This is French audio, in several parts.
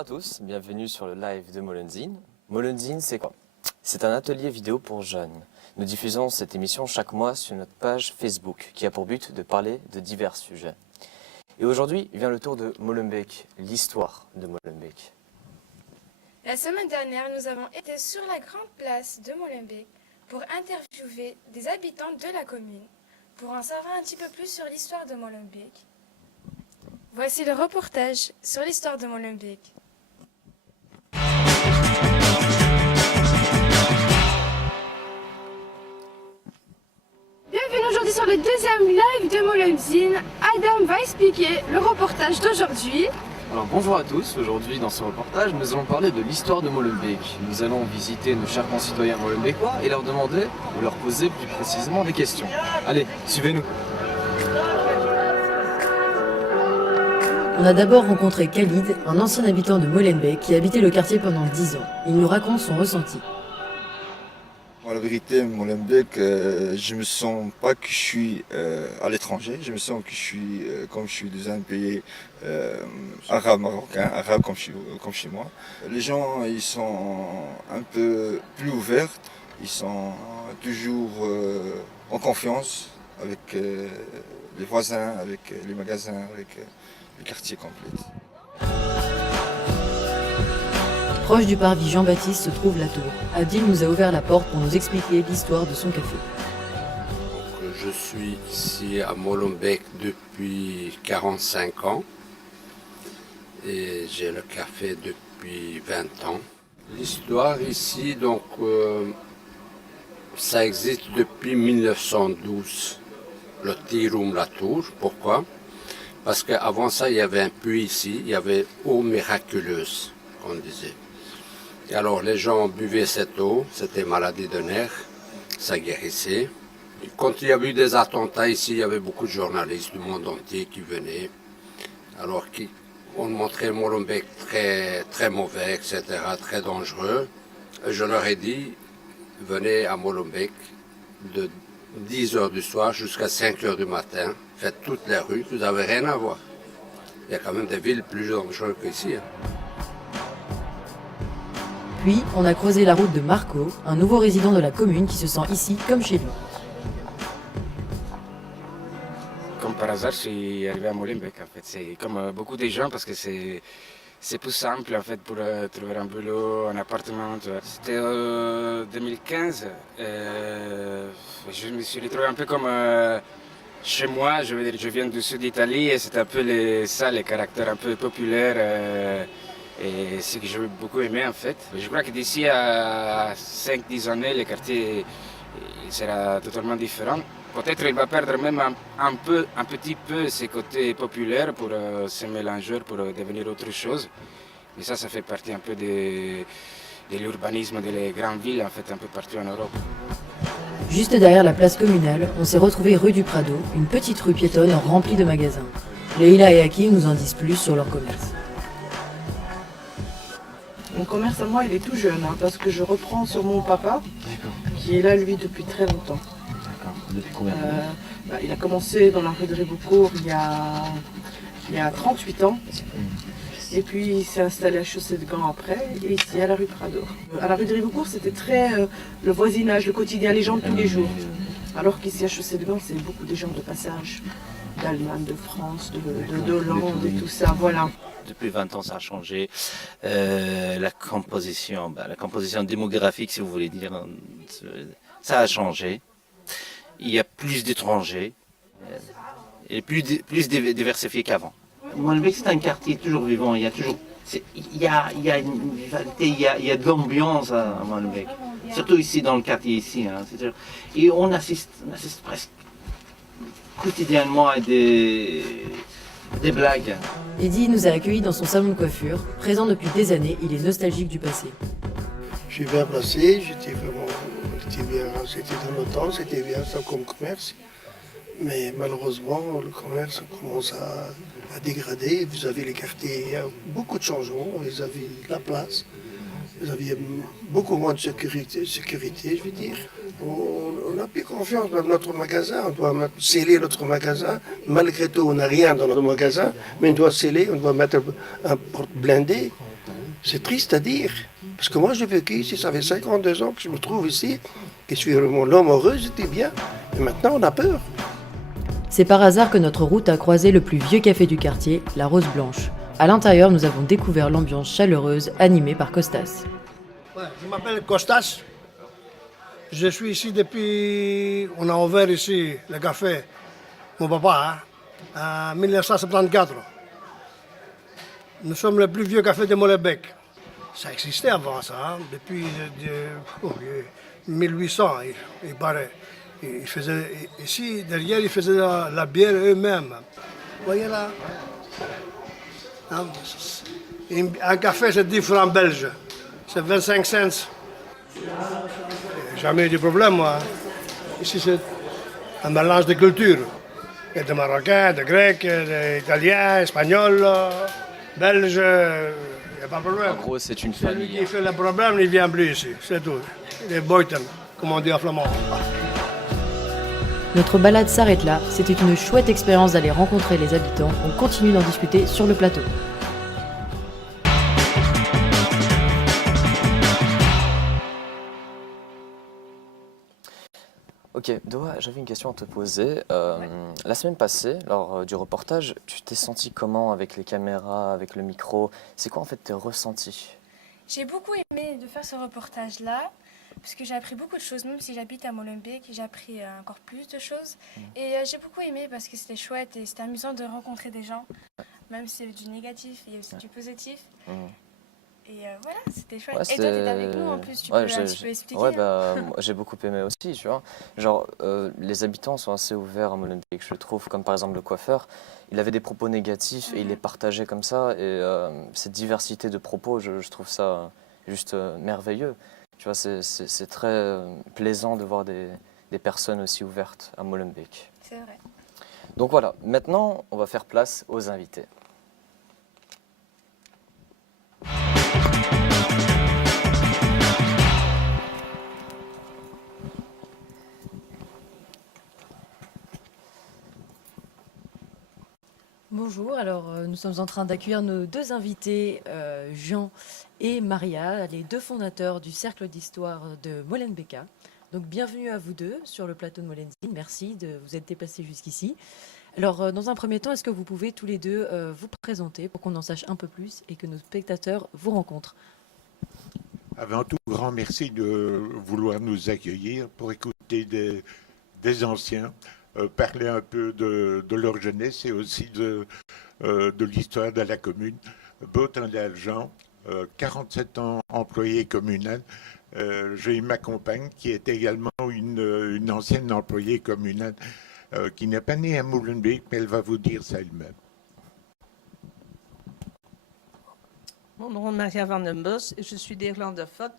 Bonjour à tous, bienvenue sur le live de Molensin. Molensin, c'est quoi? C'est un atelier vidéo pour jeunes. Nous diffusons cette émission chaque mois sur notre page Facebook qui a pour but de parler de divers sujets. Et aujourd'hui vient le tour de Molenbeek, l'histoire de Molenbeek. La semaine dernière, nous avons été sur la grande place de Molenbeek pour interviewer des habitants de la commune, pour en savoir un petit peu plus sur l'histoire de Molenbeek. Voici le reportage sur l'histoire de Molenbeek. Bienvenue aujourd'hui sur le deuxième live de Molensin. Adam va expliquer le reportage d'aujourd'hui. Alors bonjour à tous, aujourd'hui dans ce reportage nous allons parler de l'histoire de Molenbeek. Nous allons visiter nos chers concitoyens molenbeekois et leur demander ou leur poser plus précisément des questions. Allez, suivez-nous. On a d'abord rencontré Khalid, un ancien habitant de Molenbeek qui habitait le quartier pendant 10 ans. Il nous raconte son ressenti. La vérité, Molenbeek, je me sens pas que je suis à l'étranger, je me sens que je suis comme je suis dans un pays arabe marocain, arabe comme chez moi. Les gens, ils sont un peu plus ouverts, ils sont toujours en confiance avec les voisins, avec les magasins, avec le quartier complet. Proche du parvis Jean-Baptiste se trouve la tour. Adil nous a ouvert la porte pour nous expliquer l'histoire de son café. Donc, je suis ici à Molenbeek depuis 45 ans et j'ai le café depuis 20 ans. L'histoire ici, donc, ça existe depuis 1912, le Tiroum la tour. Pourquoi? Parce qu'avant ça, il y avait un puits ici, il y avait eau miraculeuse, on disait. Et alors les gens buvaient cette eau, c'était maladie de nerfs, ça guérissait. Et quand il y a eu des attentats ici, il y avait beaucoup de journalistes du monde entier qui venaient. Alors on montrait Molenbeek très, très mauvais, etc., très dangereux. Et je leur ai dit, venez à Molenbeek de 10 h du soir jusqu'à 5 h du matin, faites toutes les rues, vous n'avez rien à voir. Il y a quand même des villes plus dangereuses qu'ici. Puis, on a creusé la route de Marco, un nouveau résident de la commune qui se sent ici comme chez lui. Comme par hasard, je suis arrivé à Molenbeek en fait. C'est comme beaucoup de gens parce que c'est plus simple en fait pour trouver un boulot, un appartement. C'était en 2015. Je me suis retrouvé un peu comme chez moi. Je veux dire, je viens du sud d'Italie et c'est un peu les caractères un peu populaires. Et ce que j'ai beaucoup aimé en fait. Je crois que d'ici à 5-10 années, le quartier il sera totalement différent. Peut-être il va perdre même un petit peu ses côtés populaires pour se mélanger, pour devenir autre chose. Mais ça fait partie un peu de l'urbanisme des grandes villes en fait, un peu partout en Europe. Juste derrière la place communale, on s'est retrouvé rue du Prado, une petite rue piétonne remplie de magasins. Leïla et Hakim nous en disent plus sur leur commerce. Mon commerce à moi, il est tout jeune, parce que je reprends sur mon papa, qui est là, lui, depuis très longtemps. D'accord. Depuis combien d'années? Il a commencé dans la rue de Riboucourt il y a 38 ans. Et puis il s'est installé à Chaussée de Gand après, et ici à la rue Prado. À la rue de Riboucourt, c'était très le voisinage, le quotidien, les gens de tous les jours. Alors qu'ici à Chaussée de Gand, c'est beaucoup des gens de passage, d'Allemagne, de France, d'Hollande et tout ça, voilà. Depuis 20 ans, ça a changé. La composition démographique, si vous voulez dire, ça a changé. Il y a plus d'étrangers et plus diversifié qu'avant. Molenbeek, c'est un quartier toujours vivant. Il y a toujours, il y a une vivalité, il y a de l'ambiance à Molenbeek. Surtout ici dans le quartier ici. Hein, et on assiste presque quotidiennement à des blagues. Eddy nous a accueillis dans son salon de coiffure. Présent depuis des années, il est nostalgique du passé. Je suis bien placé, c'était dans le temps, c'était bien ça comme commerce. Mais malheureusement, le commerce commence à dégrader. Vous avez les quartiers, il y a beaucoup de changements, vous avez la place. Vous aviez beaucoup moins de sécurité, je veux dire. On n'a plus confiance dans notre magasin, on doit sceller notre magasin. Malgré tout, on n'a rien dans notre magasin, mais on doit sceller, on doit mettre un porte blindé. C'est triste à dire. Parce que moi, j'ai vécu ici, ça fait 52 ans que je me trouve ici, que je suis vraiment l'homme heureux, j'étais bien. Et maintenant, on a peur. C'est par hasard que notre route a croisé le plus vieux café du quartier, la Rose Blanche. À l'intérieur, nous avons découvert l'ambiance chaleureuse animée par Costas. Ouais, je m'appelle Costas. Je suis ici depuis... On a ouvert ici le café, mon papa, en 1974. Nous sommes le plus vieux café de Molenbeek. Ça existait avant ça, depuis 1800, il paraît. Ils faisaient, ici, derrière, ils faisaient la bière eux-mêmes. Vous voyez là? Un café, c'est 10 francs belges. C'est 25 cents. Jamais eu de problème, moi. Ici, c'est un mélange de cultures. Il y a des Marocains, des Grecs, des Italiens, Espagnols, Belges. Il n'y a pas de problème. En gros, c'est une Celui famille. qui fait le problème, il ne vient plus ici. C'est tout. Il est Boyten, comme on dit en flamand. Notre balade s'arrête là. C'était une chouette expérience d'aller rencontrer les habitants. On continue d'en discuter sur le plateau. Ok, Doha, j'avais une question à te poser. La semaine passée, lors du reportage, tu t'es senti comment avec les caméras, avec le micro? C'est quoi en fait tes ressentis? J'ai beaucoup aimé de faire ce reportage-là, parce que j'ai appris beaucoup de choses, même si j'habite à Molenbeek, j'ai appris encore plus de choses. Et j'ai beaucoup aimé parce que c'était chouette et c'était amusant de rencontrer des gens, même s'il y a du négatif, il y a aussi du positif. Et voilà, c'était chouette. Ouais, et toi, t'étais avec nous en plus, tu peux un petit peu expliquer. Ouais, moi, j'ai beaucoup aimé aussi, tu vois. Genre, les habitants sont assez ouverts à Molenbeek, je trouve, comme par exemple le coiffeur. Il avait des propos négatifs et il les partageait comme ça. Et cette diversité de propos, je trouve ça juste merveilleux. Tu vois, c'est très plaisant de voir des personnes aussi ouvertes à Molenbeek. C'est vrai. Donc voilà, maintenant, on va faire place aux invités. Bonjour, alors nous sommes en train d'accueillir nos deux invités, Jean et Maria, les deux fondateurs du Cercle d'Histoire de Molenbeek. Donc bienvenue à vous deux sur le plateau de Molenzine, merci de vous être déplacés jusqu'ici. Alors dans un premier temps, est-ce que vous pouvez tous les deux vous présenter pour qu'on en sache un peu plus et que nos spectateurs vous rencontrent? Avant tout, grand merci de vouloir nous accueillir pour écouter des anciens. Parler un peu de leur jeunesse et aussi de l'histoire de la commune. Botin d'Algent, 47 ans employé communal. J'ai ma compagne qui est également une ancienne employée communale qui n'est pas née à Molenbeek, mais elle va vous dire ça elle-même. Mon nom est Maria van den Bos et je suis néerlandophone.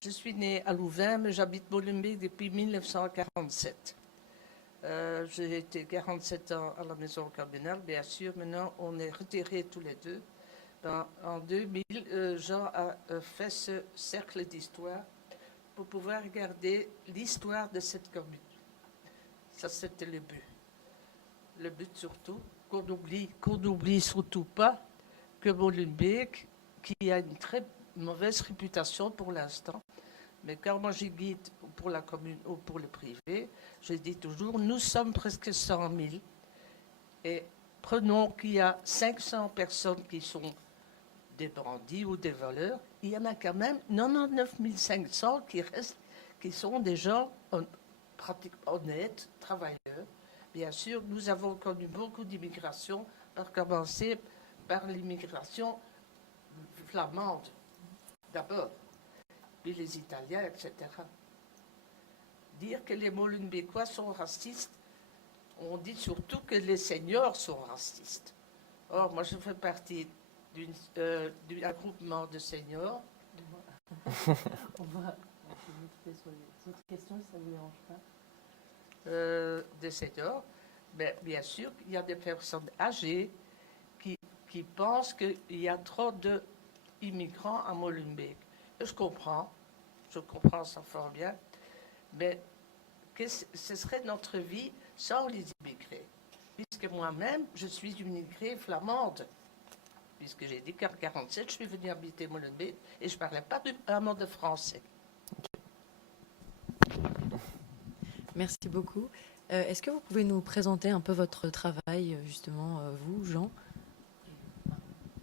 Je suis née à Louvain, mais j'habite Molenbeek depuis 1947. J'ai été 47 ans à la maison communale, bien sûr. Maintenant, on est retirés tous les deux. En 2000, Jean a fait ce cercle d'histoire pour pouvoir regarder l'histoire de cette commune. Ça, c'était le but. Le but surtout, qu'on n'oublie surtout pas que Molenbeek, qui a une très mauvaise réputation pour l'instant, mais quand moi j'y guide pour la commune ou pour le privé, je dis toujours, nous sommes presque 100 000. Et prenons qu'il y a 500 personnes qui sont des bandits ou des voleurs, il y en a quand même 99 500 qui restent, qui sont des gens pratiquement honnêtes, travailleurs. Bien sûr, nous avons connu beaucoup d'immigration, par commencer par l'immigration flamande, d'abord, puis les Italiens, etc. Dire que les Molenbeekois sont racistes, on dit surtout que les seniors sont racistes. Or, moi, je fais partie d'un groupement de seniors. On va sur les autres questions, si ça ne vous dérange pas. Des seniors, mais bien sûr, il y a des personnes âgées qui pensent qu'il y a trop d'immigrants à Molenbeek. Je comprends ça fort bien, mais que ce serait notre vie sans les immigrés. Puisque moi-même, je suis une immigrée flamande. puisque j'ai dit qu'en 1947, je suis venue habiter Molenbeek et je ne parlais pas un mot de français. Merci beaucoup. Est-ce que vous pouvez nous présenter un peu votre travail, justement, vous, Jean?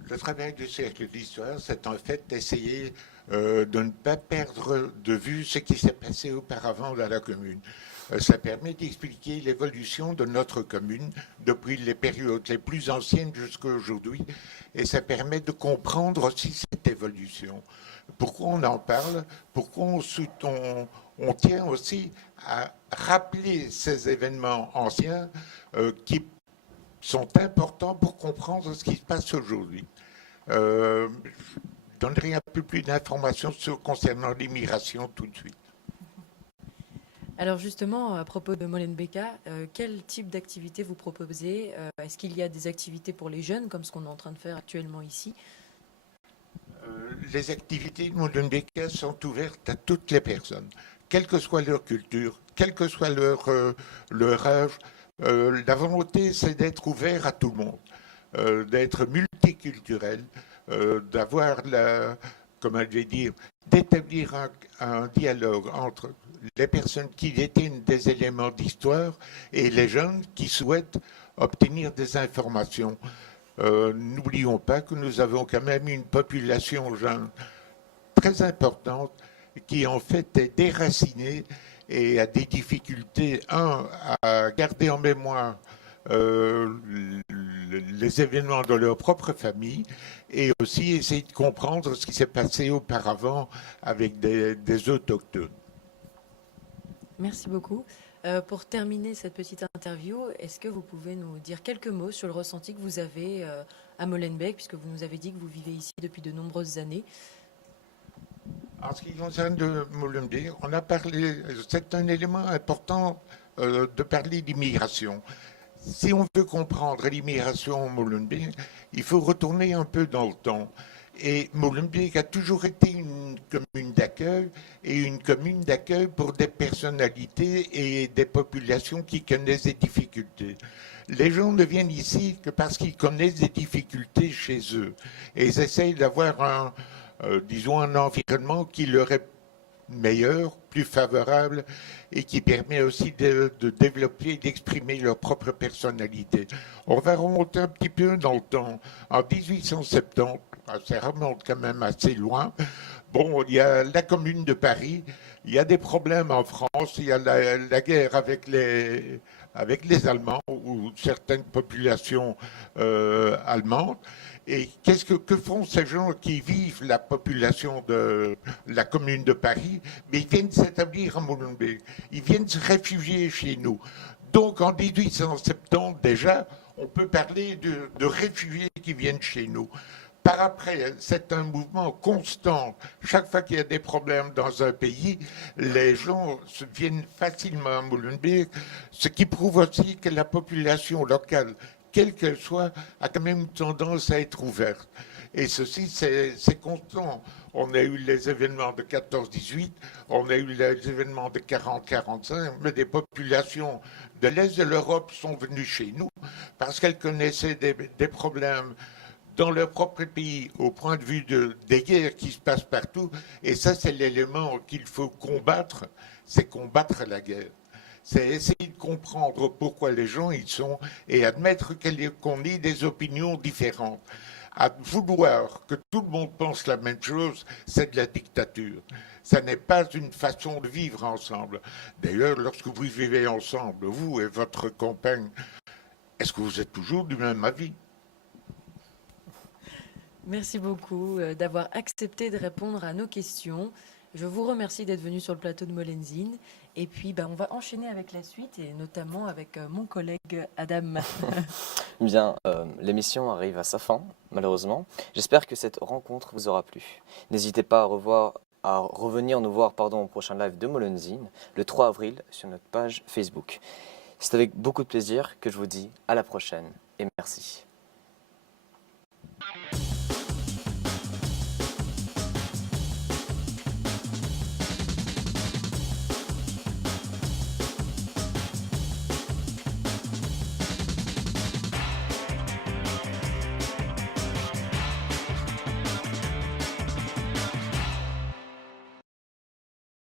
Le travail du cercle d'histoire, c'est en fait d'essayer de ne pas perdre de vue ce qui s'est passé auparavant dans la commune. Ça permet d'expliquer l'évolution de notre commune depuis les périodes les plus anciennes jusqu'à aujourd'hui, et ça permet de comprendre aussi cette évolution. Pourquoi on en parle, pourquoi on tient aussi à rappeler ces événements anciens qui sont importants pour comprendre ce qui se passe aujourd'hui. Je donnerai un peu plus d'informations concernant l'immigration tout de suite. Alors justement, à propos de Molenbeek, quel type d'activité vous proposez? Est-ce qu'il y a des activités pour les jeunes, comme ce qu'on est en train de faire actuellement ici? Les activités de Molenbeek sont ouvertes à toutes les personnes, quelle que soit leur culture, quel que soit leur âge. La volonté, c'est d'être ouvert à tout le monde, d'être multiculturel, d'avoir comment je vais dire, d'établir un dialogue entre les personnes qui détiennent des éléments d'histoire et les jeunes qui souhaitent obtenir des informations. N'oublions pas que nous avons quand même une population jeune très importante qui en fait est déracinée et a des difficultés, à garder en mémoire les événements de leur propre famille et aussi essayer de comprendre ce qui s'est passé auparavant avec des autochtones. Merci beaucoup. Pour terminer cette petite interview, est-ce que vous pouvez nous dire quelques mots sur le ressenti que vous avez à Molenbeek, puisque vous nous avez dit que vous vivez ici depuis de nombreuses années? En ce qui concerne de Molenbeek, on a parlé, c'est un élément important de parler d'immigration. Si on veut comprendre l'immigration au Molenbeek, il faut retourner un peu dans le temps. Et Molenbeek a toujours été une commune d'accueil et une commune d'accueil pour des personnalités et des populations qui connaissent des difficultés. Les gens ne viennent ici que parce qu'ils connaissent des difficultés chez eux. Et ils essayent d'avoir disons, un environnement qui leur est meilleur, plus favorable et qui permet aussi de développer et d'exprimer leur propre personnalité. On va remonter un petit peu dans le temps. En 1870, ça remonte quand même assez loin. Bon, il y a la Commune de Paris, il y a des problèmes en France, il y a la guerre avec les Allemands ou certaines populations allemandes. Et que font ces gens qui vivent la population de la Commune de Paris? Mais ils viennent s'établir à Molenbeek, ils viennent se réfugier chez nous. Donc en 1870 déjà, on peut parler de réfugiés qui viennent chez nous. Par après, c'est un mouvement constant. Chaque fois qu'il y a des problèmes dans un pays, les gens viennent facilement à Molenbeek, ce qui prouve aussi que la population locale, quelle qu'elle soit, a quand même tendance à être ouverte. Et ceci, c'est constant. On a eu les événements de 14-18, on a eu les événements de 40-45, mais des populations de l'Est de l'Europe sont venues chez nous parce qu'elles connaissaient des problèmes dans leur propre pays, au point de vue des guerres qui se passent partout. Et ça, c'est l'élément qu'il faut combattre, c'est combattre la guerre. C'est essayer de comprendre pourquoi les gens y sont et admettre qu'on ait des opinions différentes. À vouloir que tout le monde pense la même chose, c'est de la dictature. Ça n'est pas une façon de vivre ensemble. D'ailleurs, lorsque vous vivez ensemble, vous et votre compagne, est-ce que vous êtes toujours du même avis? Merci beaucoup d'avoir accepté de répondre à nos questions. Je vous remercie d'être venu sur le plateau de Molenzine. Et puis, on va enchaîner avec la suite, et notamment avec mon collègue Adam. Bien, l'émission arrive à sa fin, malheureusement. J'espère que cette rencontre vous aura plu. N'hésitez pas à revenir nous voir au prochain live de Molenzine, le 3 avril, sur notre page Facebook. C'est avec beaucoup de plaisir que je vous dis à la prochaine, et merci.